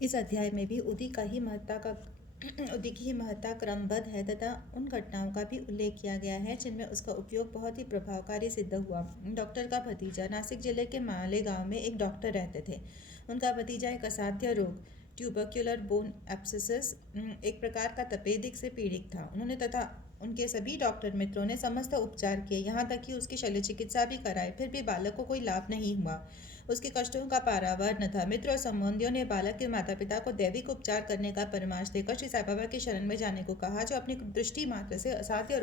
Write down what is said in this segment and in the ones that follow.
इस अध्याय में भी उदी की ही महत्ता क्रमबद्ध है तथा उन घटनाओं का भी उल्लेख किया गया है जिनमें उसका उपयोग बहुत ही प्रभावकारी सिद्ध हुआ। डॉक्टर का भतीजा। नासिक जिले के माले गांव में एक डॉक्टर रहते थे। उनका भतीजा एक असाध्य रोग ट्यूबरक्युलर बोन एब्सिसिस एक प्रकार का तपेदिक से पीड़ित था। उन्होंने तथा उनके सभी डॉक्टर मित्रों ने समस्त उपचार किए, यहाँ तक कि उसकी शल्य चिकित्सा भी कराई, फिर भी बालक को कोई लाभ नहीं हुआ। उसके कष्टों का पारावार न था। मित्र और संबंधियों ने बालक के माता पिता को दैविक उपचार करने का परामर्श देकर श्री साई बाबा की शरण में जाने को कहा, जो अपनी दृष्टि मात्र से असाध्य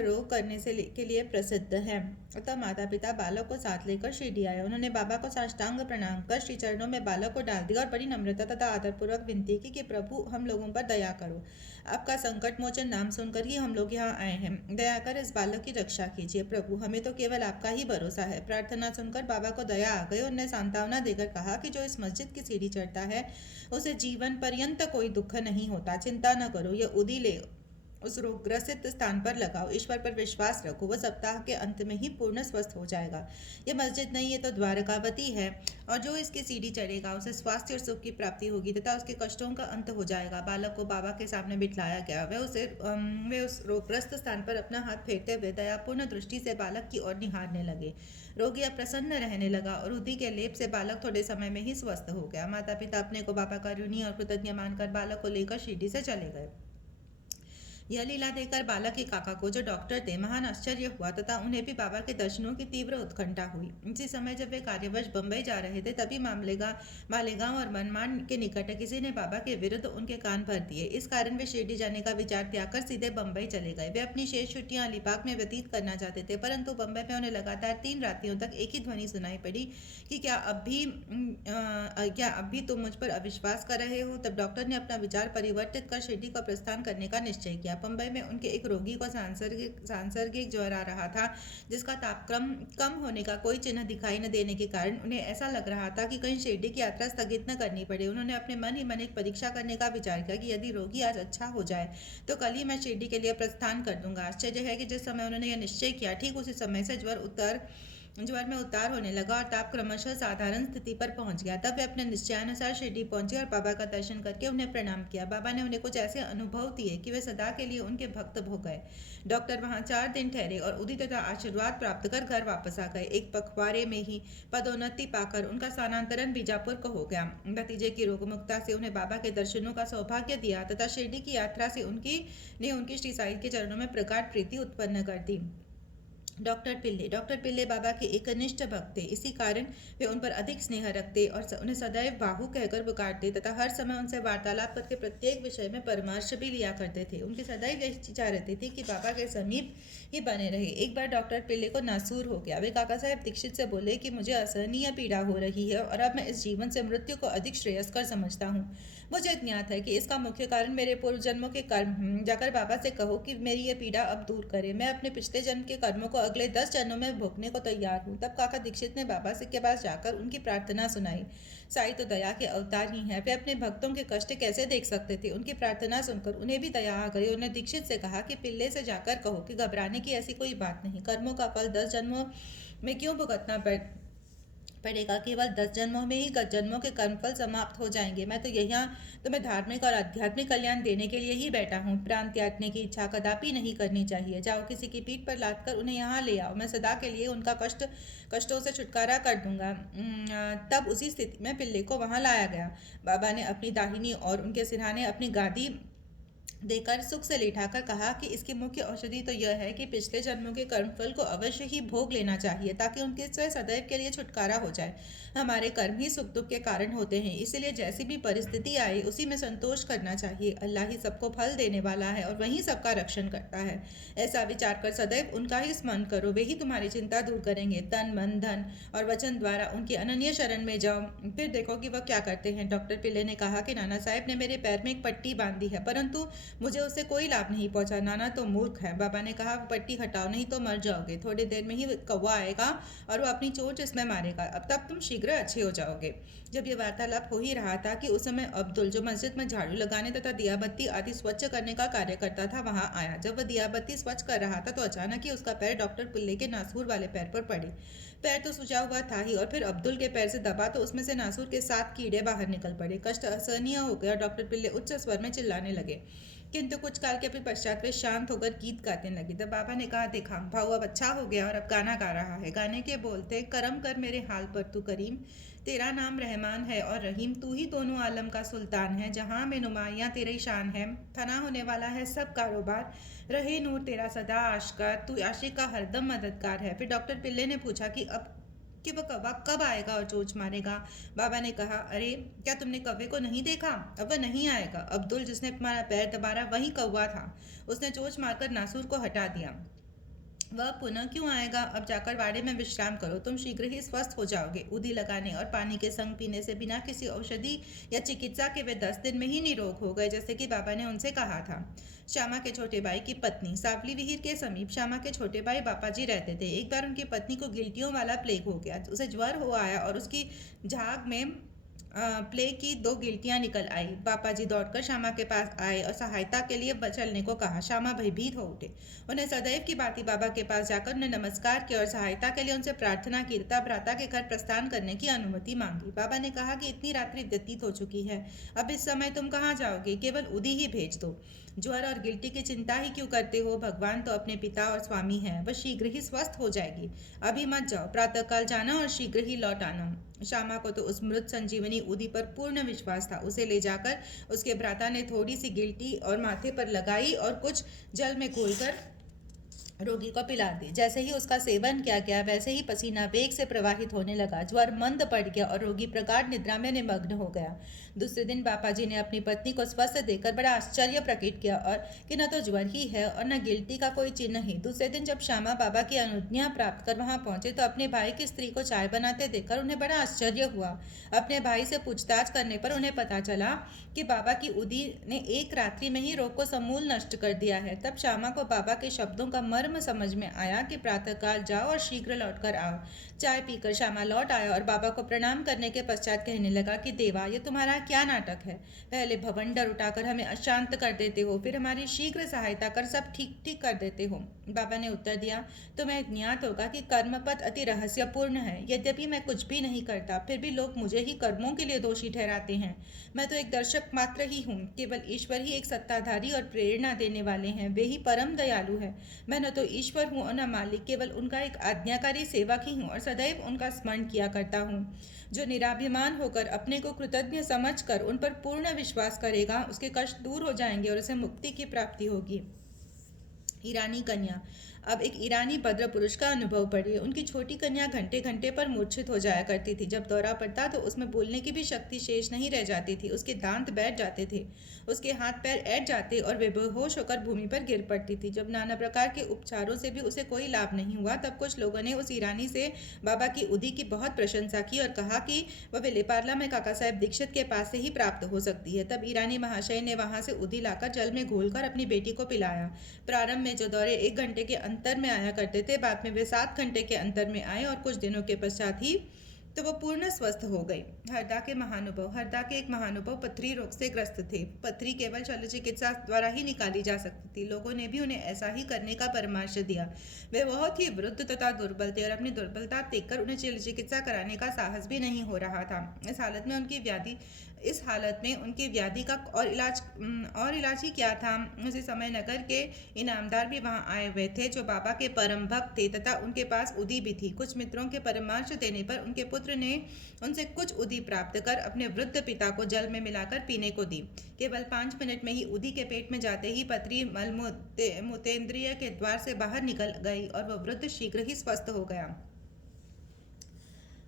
रोग करने से के लिए प्रसिद्ध है। अतः माता पिता बालक को साथ लेकर शिरडी आए। उन्होंने बाबा को साष्टांग प्रणाम कर श्री चरणों में बालक को डाल दिया और बड़ी नम्रता तथा आदरपूर्वक विनती की कि प्रभु हम लोगों पर दया करो। आपका संकट मोचन नाम सुनकर ही हम लोग यहाँ आए हैं। दया कर इस बालक की रक्षा कीजिए प्रभु, हमें तो केवल आपका ही भरोसा है। प्रार्थना सुनकर बाबा को दया आ गई। उन्होंने सांत्वना देकर कहा कि जो इस मस्जिद की सीढ़ी चढ़ता है उसे जीवन पर्यंत कोई दुख नहीं होता। चिंता न करो, यह उदी ले उस रोगग्रसित स्थान पर लगाओ। ईश्वर पर विश्वास रखो, वह सप्ताह के अंत में ही पूर्ण स्वस्थ हो जाएगा। यह मस्जिद नहीं, ये तो द्वारकावती है, और जो इसकी सीढ़ी चढ़ेगा उसे स्वास्थ्य और सुख की प्राप्ति होगी तथा उसके कष्टों का अंत हो जाएगा। बालक को बाबा के सामने बिठलाया गया। वे उस रोगग्रस्त स्थान पर अपना हाथ फेरते हुए दयापूर्ण दृष्टि से बालक की ओर निहारने लगे। रोगी अब प्रसन्न रहने लगा और उदी के लेप से बालक थोड़े समय में ही स्वस्थ हो गया। माता पिता अपने को बाबा का ऋणी और कृतज्ञ मानकर बालक को लेकर शिरडी से चले गए। यह लीला देखकर बालक के काका को, जो डॉक्टर थे, महान आश्चर्य हुआ तथा उन्हें भी बाबा के दर्शनों की तीव्र उत्कंठा हुई। इसी समय जब वे कार्यवश बंबई जा रहे थे, तभी मालेगांव और मनमाड के निकट किसी ने बाबा के विरुद्ध उनके कान भर दिए। इस कारण वे शिरडी जाने का विचार त्याग कर सीधे बंबई चले गए। वे अपनी शेष छुट्टियां अलीबाग में व्यतीत करना चाहते थे, परंतु बंबई में उन्हें लगातार 3 रात्रियों तक एक ही ध्वनि सुनाई पड़ी कि क्या अब भी तुम मुझ पर अविश्वास कर रहे हो। तब डॉक्टर ने अपना विचार परिवर्तित कर शिरडी का प्रस्थान करने का निश्चय किया। बंबई में उनके एक रोगी को सांसर्गिक ज्वर आ रहा था, जिसका तापक्रम कम होने का कोई चिन्ह दिखाई न देने के कारण उन्हें ऐसा लग रहा था कि कहीं शिरडी की यात्रा स्थगित न करनी पड़े। उन्होंने अपने मन ही मन एक परीक्षा करने का विचार किया कि यदि रोगी आज अच्छा हो जाए तो कल ही मैं शिरडी के लिए प्रस्थान कर दूंगा। आश्चर्य है कि जिस समय उन्होंने यह निश्चय किया, ठीक उसी समय से ज्वर में उतार होने लगा और ताप क्रमशः साधारण स्थिति पर पहुंच गया। तब वे अपने निश्चयानुसार शिरडी पहुंचे और बाबा का दर्शन करके उन्हें प्रणाम किया। बाबा ने उन्हें कुछ ऐसे अनुभव दिए कि वे सदा के लिए उनके भक्त हो गए। डॉक्टर वहां 4 दिन ठहरे और उदित तथा आशीर्वाद प्राप्त कर घर वापस आ गए। एक पखवाड़े में ही पदोन्नति पाकर उनका स्थानांतरण बीजापुर को हो गया। भतीजे की रोगमुक्ता से उन्हें बाबा के दर्शनों का सौभाग्य दिया तथा शिरडी की यात्रा से उनकी श्री साई के चरणों में प्रगाढ़ प्रीति उत्पन्न कर दी। डॉक्टर पिल्ले बाबा के एकनिष्ठ भक्त थे। इसी कारण वे उन पर अधिक स्नेह रखते और उन्हें सदैव बाहु कहकर पुकारते तथा हर समय उनसे वार्तालाप करके प्रत्येक विषय में परामर्श भी लिया करते थे। उनकी सदैव यही इच्छा रहती थी कि बाबा के समीप ही बने रहे। एक बार डॉक्टर पिल्ले को नासूर हो गया। वे काका साहब दीक्षित से बोले कि मुझे असहनीय पीड़ा हो रही है और अब मैं इस जीवन से मृत्यु को अधिक श्रेयस्कर समझता हूँ। मुझे ज्ञात है कि इसका मुख्य कारण मेरे पूर्व जन्मों के कर्म। जाकर बाबा से कहो कि मेरी ये पीड़ा अब दूर करे। मैं अपने पिछले जन्म के कर्मों को अगले 10 जन्मों में भोगने को तैयार हूँ। तब काका दीक्षित ने बाबा से के पास जाकर उनकी प्रार्थना सुनाई। साई तो दया के अवतार ही हैं। वे अपने भक्तों के कष्ट कैसे देख सकते थे। उनकी प्रार्थना सुनकर उन्हें भी दया आ गई। उन्हें दीक्षित से कहा कि पिल्ले से जाकर कहो कि घबराने की ऐसी कोई बात नहीं। कर्मों का फल 10 जन्मों में क्यों भुगतना पड़ेगा। केवल 10 जन्मों में ही गत जन्मों के कर्मफल समाप्त हो जाएंगे। मैं तो यहाँ तुम्हें धार्मिक और आध्यात्मिक कल्याण देने के लिए ही बैठा हूँ। प्राण त्यागने की इच्छा कदापि नहीं करनी चाहिए। जाओ किसी की पीठ पर लाद कर उन्हें यहाँ ले आओ। मैं सदा के लिए उनका कष्टों से छुटकारा कर दूंगा। तब उसी स्थिति में पिल्ले को वहां लाया गया। बाबा ने अपनी दाहिनी और उनके सिरहाने अपनी गादी देकर सुख से लेटाकर कहा कि इसकी मुख्य औषधि तो यह है कि पिछले जन्मों के कर्मफल को अवश्य ही भोग लेना चाहिए, ताकि उनके से सदैव के लिए छुटकारा हो जाए। हमारे कर्म ही सुख दुख के कारण होते हैं, इसलिए जैसी भी परिस्थिति आए उसी में संतोष करना चाहिए। अल्लाह ही सबको फल देने वाला है और वही सबका रक्षण करता है। ऐसा विचार कर सदैव उनका ही स्मरण करो, वे ही तुम्हारी चिंता दूर करेंगे। तन मन धन और वचन द्वारा उनकी अनन्य शरण में जाओ, फिर देखो कि वह क्या करते हैं। डॉक्टर पिल्ले ने कहा कि नाना साहब ने मेरे पैर में एक पट्टी बांधी है, परंतु मुझे उससे कोई लाभ नहीं पहुंचा। नाना तो मूर्ख है। बाबा ने कहा पट्टी हटाओ, नहीं तो मर जाओगे। थोड़ी देर में ही कौवा आएगा और वो अपनी चोंच इसमें मारेगा। अब तब तुम शीघ्र अच्छे हो जाओगे। जब ये वार्तालाप हो ही रहा था कि उस समय अब्दुल, जो मस्जिद में झाड़ू लगाने तथा दिया बत्ती आदि स्वच्छ करने का कार्य करता था, वहां आया। जब वह दिया बत्ती स्वच्छ कर रहा था तो अचानक ही उसका पैर डॉक्टर पिल्ले के नासूर वाले पैर पर पड़ी। पैर तो सूजा हुआ था ही, और फिर अब्दुल के पैर से दबा तो उसमें से नासूर के 7 कीड़े बाहर निकल पड़े। कष्ट असहनीय हो गया। डॉक्टर पिल्ले उच्च स्वर में चिल्लाने लगे, किंतु कुछ काल के पश्चात वे शांत होकर गीत गाने लगे। तब बाबा ने कहा, देखा भाऊ, अब अच्छा हो गया और अब गाना गा रहा है। गाने के बोल थे, करम कर मेरे हाल पर तू करीम, तेरा नाम रहमान है और रहीम, तू ही दोनों आलम का सुल्तान है, जहां में नुमाइयां तेरी शान है, फना होने वाला है सब कारोबार, रहे नूर तेरा सदा आशकार, तू आशिक का हरदम मददगार है। फिर डॉक्टर पिल्ले ने पूछा कि वह कौवा कब आएगा और चोंच मारेगा। बाबा ने कहा, अरे क्या तुमने कौवे को नहीं देखा? अब वह नहीं आएगा। अब्दुल, जिसने तुम्हारा पैर दबारा, वही कौवा था। उसने चोंच मारकर नासूर को हटा दिया। वह पुनः क्यों आएगा? अब जाकर वाड़े में विश्राम करो, तुम शीघ्र ही स्वस्थ हो जाओगे। उदी लगाने और पानी के संग पीने से बिना किसी औषधि या चिकित्सा के वे 10 दिन में ही निरोग हो गए, जैसे कि बाबा ने उनसे कहा था। श्यामा के छोटे भाई की पत्नी। सावली विहीर के समीप श्यामा के छोटे भाई बापाजी रहते थे। एक बार उनकी पत्नी को गिल्टियों वाला प्लेग हो गया। उसे ज्वर हो आया और उसकी झाग में प्लेग की 2 गिल्टियां निकल आई। पापा जी दौड़कर श्यामा के पास आए और सहायता के लिए चलने को कहा। श्यामा भयभीत हो उठे। उन्हें सदैव की भांति बाबा के पास जाकर उन्हें नमस्कार किया और सहायता के लिए उनसे प्रार्थना की तथा भ्राता के घर प्रस्थान करने की अनुमति मांगी। बाबा ने कहा कि इतनी रात्रि व्यतीत हो चुकी है, अब इस समय तुम कहाँ जाओगे? केवल उदी ही भेज दो। ज्वर और गिल्टी की चिंता ही क्यों करते हो? भगवान तो अपने पिता और स्वामी हैं, वह शीघ्र ही स्वस्थ हो जाएगी। अभी मत जाओ, प्रातःकाल जाना और शीघ्र ही लौट आना। श्यामा को तो उस मृत संजीवनी उदी पर पूर्ण विश्वास था। उसे ले जाकर उसके भ्राता ने थोड़ी सी गिल्टी और माथे पर लगाई और कुछ जल में घोलकर रोगी को पिला दी। जैसे ही उसका सेवन किया गया, वैसे ही पसीना वेग से प्रवाहित होने लगा। ज्वर मंद पड़ गया और रोगी प्रगाढ़ निद्रा में निमग्न हो गया। दूसरे दिन बापा जी ने अपनी पत्नी को स्वस्थ देखकर बड़ा आश्चर्य प्रकट किया और कि न तो ज्वर ही है और न गिल्टी का कोई चिन्ह ही। दूसरे दिन जब श्यामा बाबा की अनुज्ञा प्राप्त कर वहां पहुंचे तो अपने भाई की स्त्री को चाय बनाते देखकर उन्हें बड़ा आश्चर्य हुआ। अपने भाई से पूछताछ करने पर उन्हें पता चला कि बाबा की उदी ने एक रात्रि में ही रोग को समूल नष्ट कर दिया है। तब श्यामा को बाबा के शब्दों का मर्म समझ में आया कि प्रातःकाल जाओ और शीघ्र लौटकर आओ। चाय पीकर श्यामा लौट आया और बाबा को प्रणाम करने के पश्चात कहने लगा कि देवा, ये तुम्हारा क्या नाटक है? पहले भवंडर उठाकर हमें अशांत कर देते हो, फिर हमारी शीघ्र सहायता कर सब ठीक ठीक कर देते हो। बाबा ने उत्तर दिया, तुम्हें ज्ञात होगा कि कर्मपथ अति रहस्यपूर्ण है। यद्यपि मैं कुछ भी नहीं करता, फिर भी लोग मुझे ही कर्मों के लिए दोषी ठहराते हैं। मैं तो एक दर्शक मात्र ही हूँ। केवल ईश्वर ही एक सत्ताधारी और प्रेरणा देने वाले हैं। वे ही परम दयालु है। मैं न तो ईश्वर हूँ और न मालिक, केवल उनका एक आज्ञाकारी सेवक ही हूँ और सदैव उनका स्मरण किया करता हूँ। जो निराभिमान होकर अपने को कृतज्ञ समझकर उन पर पूर्ण विश्वास करेगा, उसके कष्ट दूर हो जाएंगे और उसे मुक्ति की प्राप्ति होगी। ईरानी कन्या। अब एक ईरानी भद्र पुरुष का अनुभव पढ़िए। उनकी छोटी कन्या घंटे घंटे पर मूर्छित हो जाया करती थी। जब दौरा पड़ता तो उसमें बोलने की भी शक्ति शेष नहीं रह जाती थी। उसके दांत बैठ जाते थे, उसके हाथ पैर ऐंठ जाते और वे बेहोश होकर भूमि पर गिर पड़ती थी। जब नाना प्रकार के उपचारों से भी उसे कोई लाभ नहीं हुआ, तब कुछ लोगों ने उस ईरानी से बाबा की उदी की बहुत प्रशंसा की और कहा कि वह विलेपार्ला में काका साहेब दीक्षित के पास से ही प्राप्त हो सकती है। तब ईरानी महाशय ने वहां से उदी लाकर जल में घोलकर अपनी बेटी को पिलाया। प्रारंभ में जो दौरे 1 घंटे के अंतर में आया करते थे, बाद में वे 7 घंटे के अंतर में आए और कुछ दिनों के पश्चात ही तो वो पूर्ण स्वस्थ हो गई। हरदा के महानुभव। हरदा के एक महानुभव पथरी रोग से ग्रस्त थे। पथरी केवल शल्य चिकित्सा द्वारा ही निकाली जा सकती थी। लोगों ने भी उन्हें ऐसा ही करने का परामर्श दिया। वे बहुत ही वृद्ध तथा दुर्बल थे और अपनी दुर्बलता देखकर उन्हें शल्य चिकित्सा कराने का साहस भी नहीं हो रहा था। इस हालत में उनकी व्याधि का और इलाज ही क्या था। उसी समय नगर के इनामदार भी वहां आए हुए थे, जो बाबा के परम भक्त थे तथा उनके पास उदी भी थी। कुछ मित्रों के परामर्श देने पर उनके पुत्र ने उनसे कुछ उदी प्राप्त कर अपने वृद्ध पिता को जल में मिलाकर पीने को दी। केवल 5 मिनट में ही उदी के पेट में जाते ही पथरी मलमूत्रेंद्रिय के द्वार से बाहर निकल गई और वह वृद्ध शीघ्र ही स्वस्थ हो गया।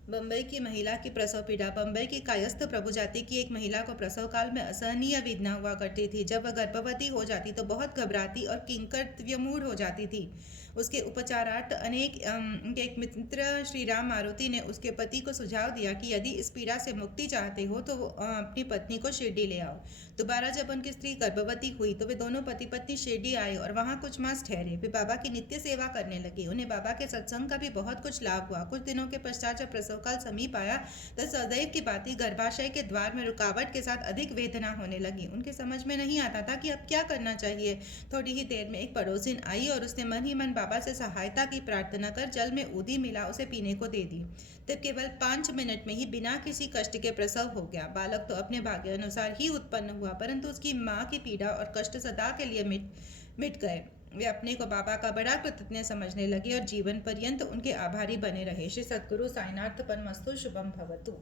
बम्बई की महिला की प्रसव पीड़ा। बम्बई की कायस्थ प्रभु जाति की एक महिला को प्रसव काल में असहनीय वेदना हुआ करती थी। जब वह गर्भवती हो जाती तो बहुत घबराती और किंकर्तव्यमूढ़ हो जाती थी। उसके उपचारार्थ एक मित्र श्री राम मारुति ने उसके पति को सुझाव दिया कि यदि इस पीड़ा से मुक्ति चाहते हो तो अपनी पत्नी को शिरडी ले आओ। दोबारा जब उनकी स्त्री गर्भवती हुई तो वे दोनों पति पत्नी शिरडी आए और वहाँ कुछ मास ठहरे। वे बाबा की नित्य सेवा करने लगे। उन्हें बाबा के सत्संग का भी बहुत कुछ लाभ हुआ। कुछ दिनों के पश्चात जब प्रसव प्रसवकाल समीप आया तो सदैव की भांति गर्भाशय के द्वार में रुकावट के साथ अधिक वेदना होने लगी। उनके समझ में नहीं आता था कि अब क्या करना चाहिए। थोड़ी ही देर में एक पड़ोसिन आई और उसने मन ही मन बाबा से सहायता की प्रार्थना कर जल में ऊदी मिला उसे पीने को दे दी। तब केवल 5 मिनट में ही बिना किसी कष्ट के प्रसव हो गया। बालक तो अपने भाग्य अनुसार ही उत्पन्न हुआ, परंतु उसकी माँ की पीड़ा और कष्ट सदा के लिए मिट गए। वे अपने को बाबा का बड़ा कृतज्ञ समझने लगे और जीवन पर्यंत उनके आभारी बने रहे। श्री सद्गुरु साईनाथ परमस्तु। शुभम भवतु।